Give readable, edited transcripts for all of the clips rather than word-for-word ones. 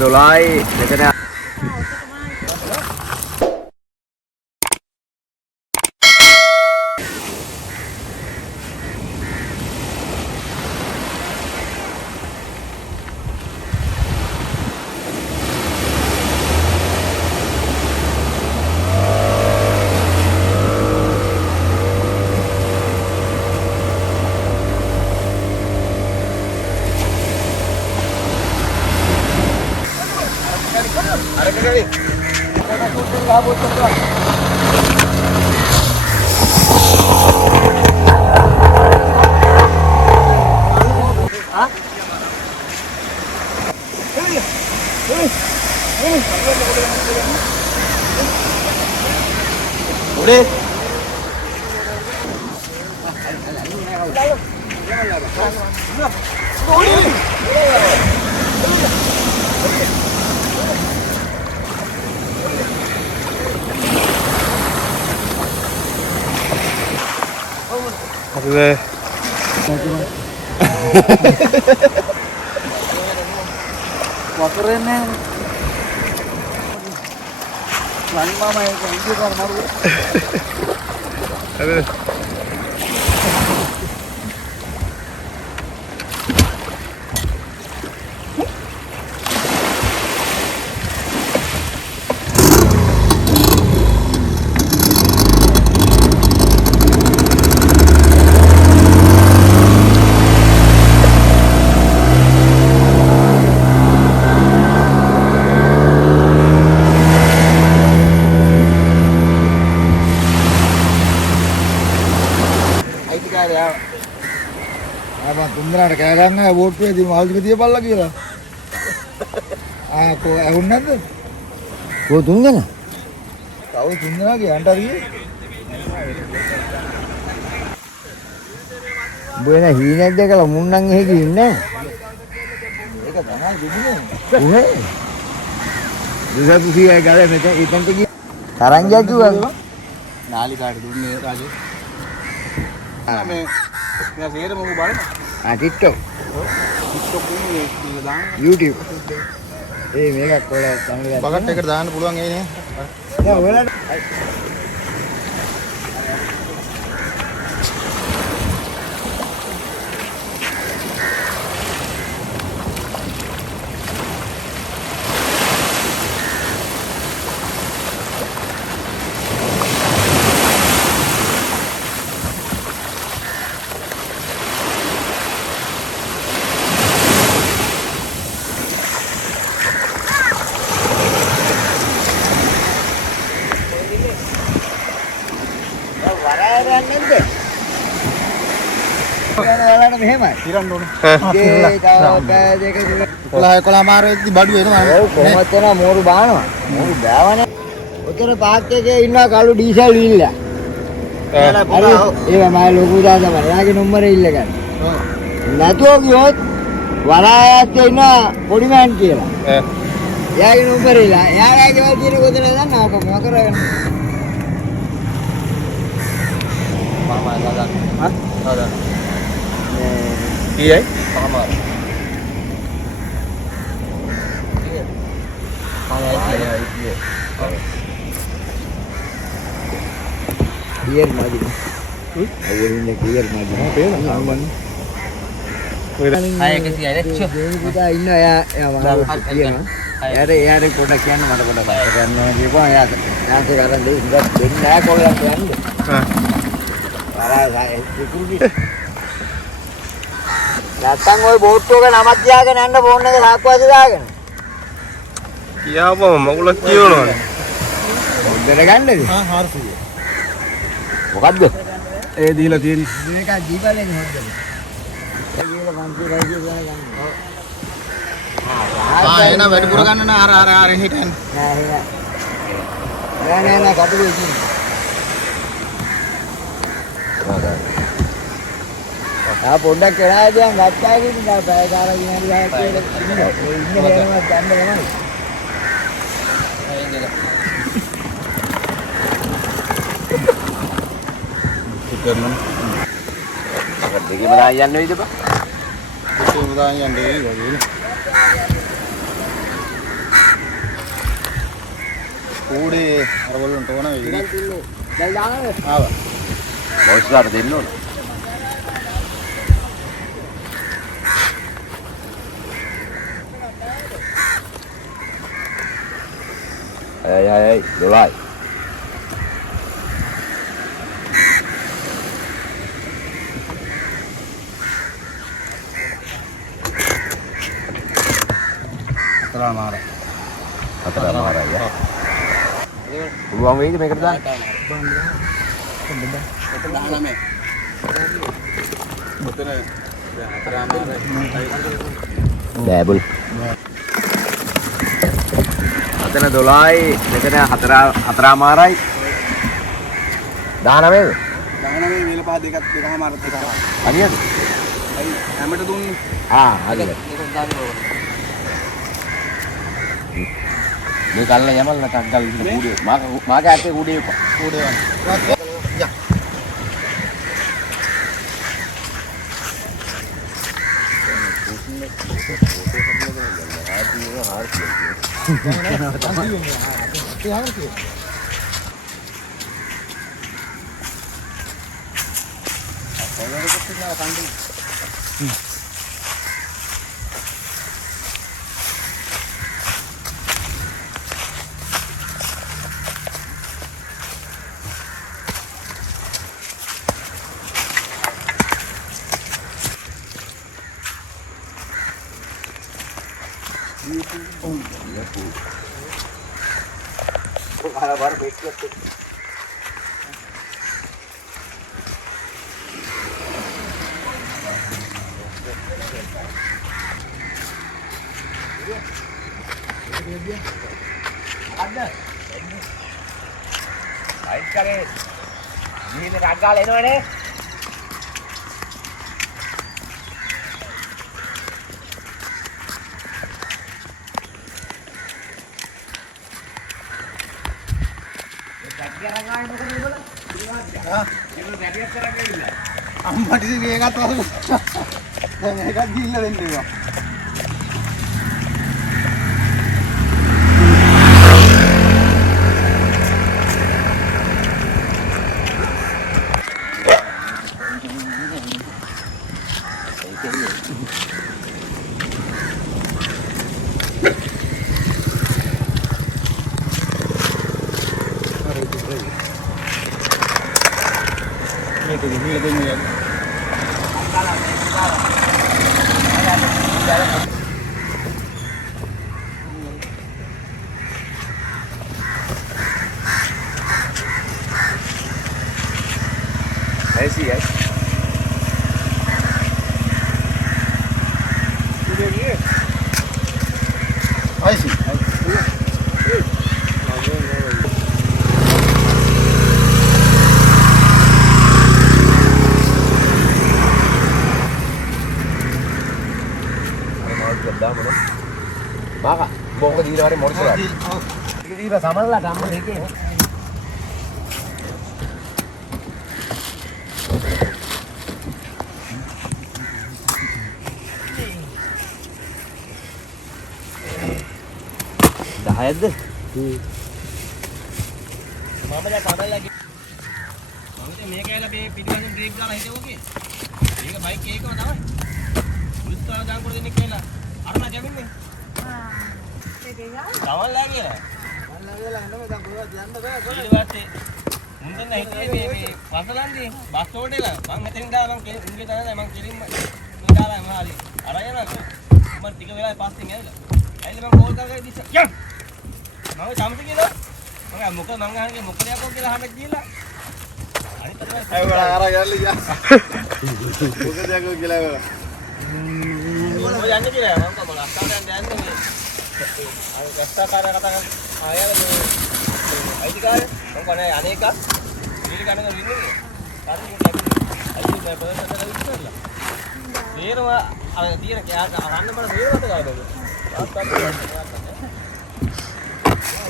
12යි මෙතන Aduh. වතුරෙන් නෑ. ලං මාමා ඒක ඉන්නේ කර මරු. Aduh. Abang tumbra kaya gana vote pe di mahal juga dia bal lagi lah. Ko ahun nanti. Ko tunga na. Tahu tumbra lagi antar ini. Buena hina aja kalau munang he gini. Eka tanah gini. Uhe. Bisa tuh sih kalau macam ikan tinggi. Sekarang jadi jual. Nali card dulu nih Raja. मैं share में mobile Ah TikTok. TikTok ini දාන්න YouTube. මේකක් ඔයාලා channel එකක් bucket එකට දාන්න පුළුවන් ඒ නේ. දැන් ඔයාලට මෙහෙමයි. ඉරන්න ඕනේ. ඒ තව දෙක තුන 11 මාර වෙද්දි බඩු එනවා. ඔව් කොහොමද යනවා මෝරු බානවා. මෝරු බෑවනේ. ඔතන පාක් එකේ ඉන්නවා කළු ඩීසල් වීල්ල. ඒක මම ලොකු දානවා. එයාගේ නම්බරේ ඉල්ල ගන්න. නැතුව ගියොත් වරායත් ඉන්න පොඩි මෑන් කියලා. එයාගේ නම්බරේ ඉල්ල. එයාගේ ගෙවල් තියෙන කොතනද දන්නව ඔක මොකද කරගෙන. මාමා දාගන්න. හා? දාගන්න. Iya. Sama. Iya. Clear maju. Awalnya clear maju. Aman. Hai ke sini ada. Kita ini ya ya produk yang mana produk karena juga ya sekarang dia sudah benda kalau yang ini. Parah saya itu. නැත්තම් ওই boat එක නමක් තියාගෙන යන්න phone එක සාක්කුවද දාගෙන. කියාපම මගුලක් කියවනවනේ. හොද්දට ගන්නද? 400. මොකද්ද? ඒ දීලා තියෙන්නේ. මේක දීපලෙන් හොද්දට. ඒක මන්ති රජු ගන්න. එන වැඩිපුර ගන්න නා අර හිටන්නේ. නෑ කටුවේ ඉන්නේ. පොඩ්ඩක් වෙලා දැන් ගත්තා කිව්වා දැන් පැය කාලක් විනාඩි 10ක් කියලා ඉන්නේ නේද ගන්න තමයි. කරනවා. අර දෙකම දාන්න යන්න වෙයිද බා? දෙකම දාන්න යන්නේ වගේ. කූඩේ අර වලට ඕන වෙයි. දැන් දානවා. ආවා. මොයිස්ලාට දෙන්න ඕන. Ei, 12. Hatra marah ya. Peluang ini mereka dah. Debul. Atena 12යි මෙතන 4 මාරයි 19ද 19 වේල පහ දෙකක් දෙකමාරත් එකක් හරියද හරි හැමට දුන්නේ හරිද මේ කල්ල යමල් නැටක් ගල් කූඩේ මාගේ ඇත්තේ කූඩේ කූඩේ යා baru baik tuh. Ada. Baik kali. Ini ragal ini mana? අම්මට ඉතින් මේකත් වසු දැන් මේකත් ගිහිල්ලා දෙන්න ඒවා මේක ගිහිල්ලා දෙන්නේ ऐसी है ऐसी Maka, bawa ke diri hari mau surat. Ini sama lah kamu ini. Dah ada. මම දැන් කඩලා ගියා. මම දැන් මේක ඇවිල්ලා මේ පිටිපස්සෙන් බ්‍රේක් දාලා හිටියෝ කේ. මේක බයික් එකම තමයි. පුලිස් කාර දාන් කර දෙන්නේ කියලා. අරන කැමින්නේ. තමන් läගිලා. මම läගිලා එන්න මේ දැන් කොහෙවත් යන්න බෑ කොහෙද? ඊට පස්සේ මුන් දෙන්න හිටියේ මේ වසලන්දී බස් රෝඩ් එක. මං මෙතෙන් දාලා මං උන්ගේ තනද මං කෙලින්ම මේ දාලා මම හරි. අර යනවා. මම ටික වෙලාවයි පස්සෙන් ඇවිල්ලා. ඇවිල්ලා මං කෝල් කරගෙන ඉතින් යන්. මම සම්පති කියලා. මම මොකද මං අහන්නේ මොකද යකෝ කියලා අහන්න ගිහලා. අනිත් තමයි අය වල අර යල්ලා මොකද යකෝ කියලා වල ඔය යන්නේ කියලා මම කොහොමද අස්තාරෙන් යන්නේ. අර ගස්තාකාරය කතා කරන ආයෙත් මේ අයිතිකාරය මම කොහේ අනේක දීලි ගණන් වින්නේ. හරි අයිති මේ පොතේ ඉස්සෙල්ලා. තේරම අර තියෙන කෑල්ල අහන්න බල තේරවද ගායද? තාත්තා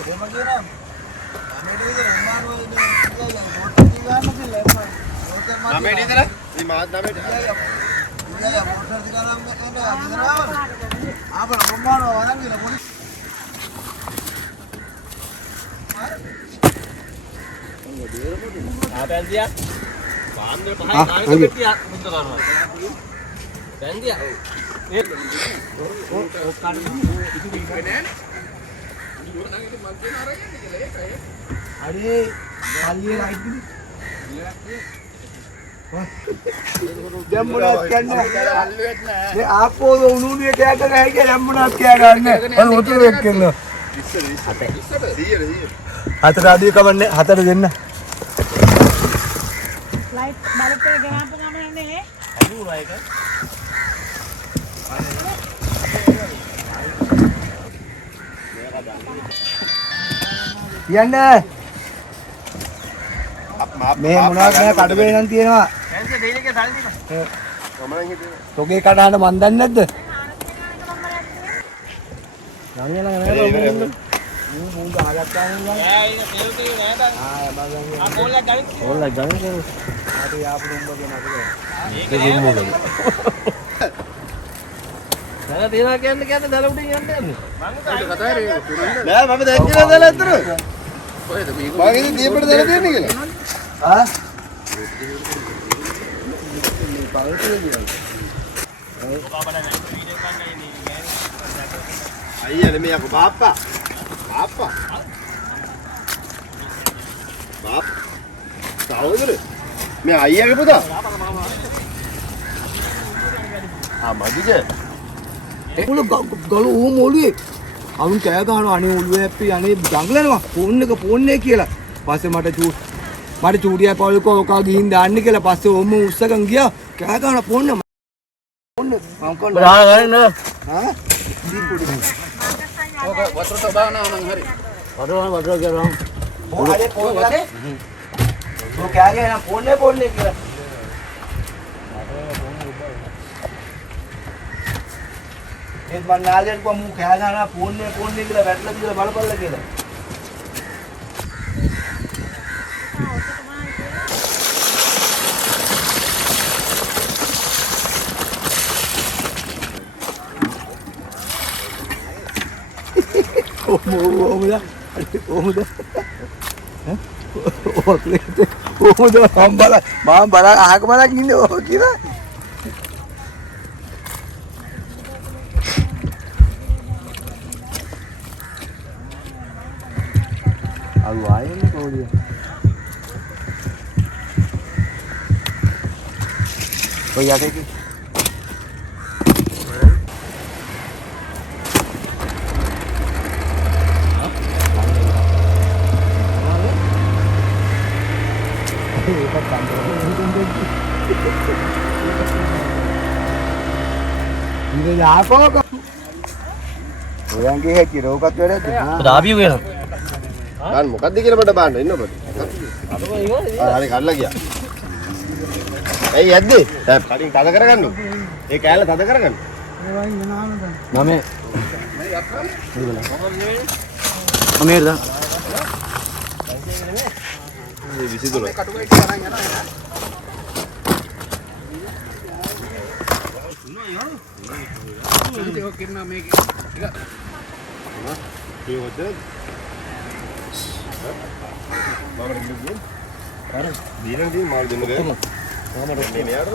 දෙම කියනවා. අමෙඩේ ඉතින් අම්මානෝ ඉන්නේ නමෙඩ ඉතල මේ මාත් නමෙඩ ඉතින් මොටර් දිගානම් අපර කොම්මානෝ වරන් ගිහලා පොලිස් පැන්දියා පාන්දර පහයි කාණික පෙට්ටියක් මුද්ද කරනවා. පැන්දියා ඒ අනේ කල්ලියේ ලයිට් දිවි. දැන් මොනවද කියන්නේ? මේ ආපෝ උණුනේ කෑට නැහැ කියලා දැන් මොනවද කෑ ගන්න. අර උතුර වෙක් කරනවා. හතර අඩිය කවන්නේ හතර දෙන්න. ලයිට් බල්බ් එක ගෙනාපු ගමන් යන්නේ අනුරා එක. කියන්නේ මේ මොනවද නෑ කඩවේ නම් තියෙනවා. පැන්දියා දෙයින් එකේ දාලා දීපන්. කොමරන් හිටියේ. තොගේ කඩහන මන් දන්නේ නැද්ද? ඈ ඒක තේරු තේරු නෑ බං. ආ කෝල්ලක් ගනින්. ඕල්ලා ගන්නේ. ආට යාපු නුඹගෙන අපේ. ඒක මොකද? දැන් තියනවා කියන්නේ දැල උඩින් යන්න යන්නේ. මම කතා කරේ නෑ මම දැක්කේ දැල අතර. කොහෙද මේක? මම ඉතින් දීපට දැල දෙන්නේ කියලා. ආ? අයියා නෙමෙයි අකෝ බාප්පා. බාප්පා. බාප්. සහෝදර. මේ අයියාගේ පුතා. මදිද? ඒගොල්ල ගල ඕම ඔළුවේ. අරුන් කෑ ගහනවා අනේ ඔළුවේ හැප්පි අනේ දඟලනවා ෆෝන් එක කියලා. පස්සේ මට චූටියා පවලකෝ ඔකා ගිහින් දාන්න කියලා පස්සේ ඕම උස්සකන් ගියා. කෑ ගහනවා ෆෝන් එක. ෆෝන් එක මං කොල්ල. බලා ගන්න. හා? වතුර තබානවා නම් හරි. වතුර කරනවා. ඕනේ ෆෝන් එකේ. ඔය කෑ ගහන ෆෝන් එක කියලා. ඒත් මං නාලයට කොහොම කෑ ගහනවා ෆෝන් එක කියලා වැටලා කියලා බලපල්ලා කියලා. මම බල අහක බලක් ඉන්නේ ඕක කියලා. අලු ආයෙත් කොහොමද? ඔය යකේ ඉතින් යාකෝ ඔයන්ගේ හැටි රෝගත් වැඩද? දාපියු වෙනවා. ගන්න මොකද්ද කියලා මට බලන්න ඉන්න ඔබට. හරි කල්ලා ගියා. ඇයි යද්දේ? දැන් කඩින් තද කරගන්න. ඒ කෑල්ල තද කරගන්න. මමේද? මේ 22.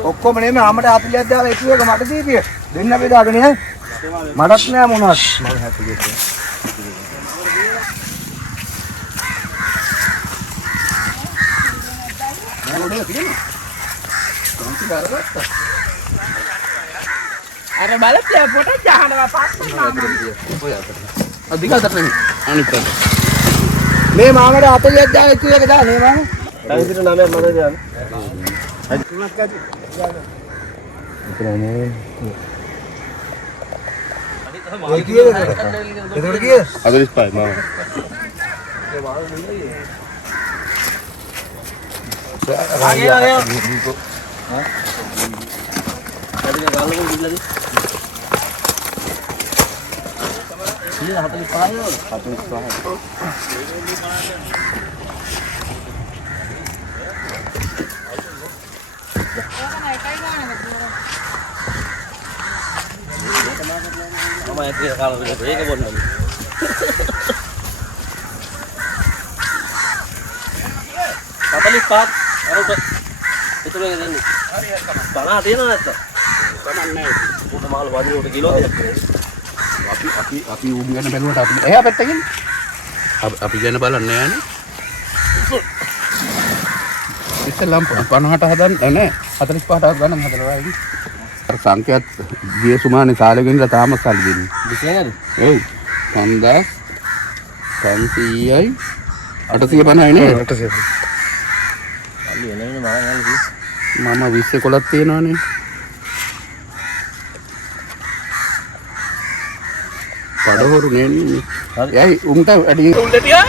ඔක්කොම නෙමෙයි ආමට 40ක් දාලා එක එක මට දීපිය. දෙන්න බෙදාගෙන යයි. මටත් නෑ මොනවත්. මම හැපි ගෙට. අර බලපෑ පොට ජහනවා පස්සෙන් අධිකතර නෙමෙයි. අනිත් පැත්ත. මේ මාමට 40ක් දාලා එක එක දාන්නේ මාම. ඩයිසිට නමයක් මම දෙන්න. තුනක් ඇති. ඔය කීයද? එතකොට කීයද? 45 මම. මම ඒක කාලා ඒක බොන්නම්. 45 අර උතර එක දෙන්න. හරි හරි තමයි. 50 තියෙනව නැත්තම්? කමන්නේ. උඩ මාළු වදිනකොට කිලෝ දෙකක්. අපි උන් ගැන බැලුවට අපි එහා පැත්තකින් අපි ගැන බලන්නේ යන්නේ. ඉස්සෙල්ලාම 50ට හදන්න නෑ 45ට ගණන් හදලා ඉන්නේ. අර සංඛ්‍යාත් ගිය සුමානේ සාලෙකින් තාම සල්ලි දෙන්නේ. දෙකේනද? ඔව් 5500යි 850යි නේ 850. අලි එළවෙන මාළු මම 20 කොලක් තියනවානේ. පඩහොරු නෙන්නේ. ඇයි උන්ට වැඩි උල්ලේ තියා.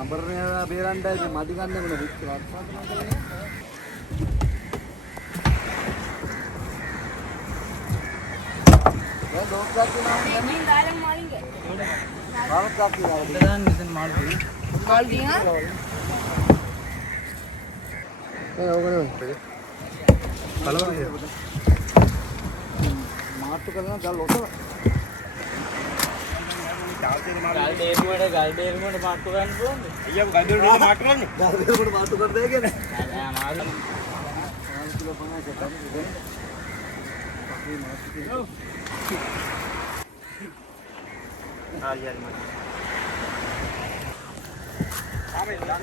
අඹරනේ බේරණ්ඩයි මඩි ගන්න මොන විත් මාට්ටු කරන ගල් ඔතන ගල් බේරුමට මාට්ටු ගන්න පුළුවන්ද? අයියා ගල් බේරුමට මාට්ටු කරන්නේ. ගල් බේරුමට මාට්ටු කර දෙයි කියන්නේ නෑ අමාරු. කිලෝ 50ක් ගන්න. හරි හරි මම. ආවේ යන්නේ.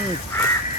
Hmm.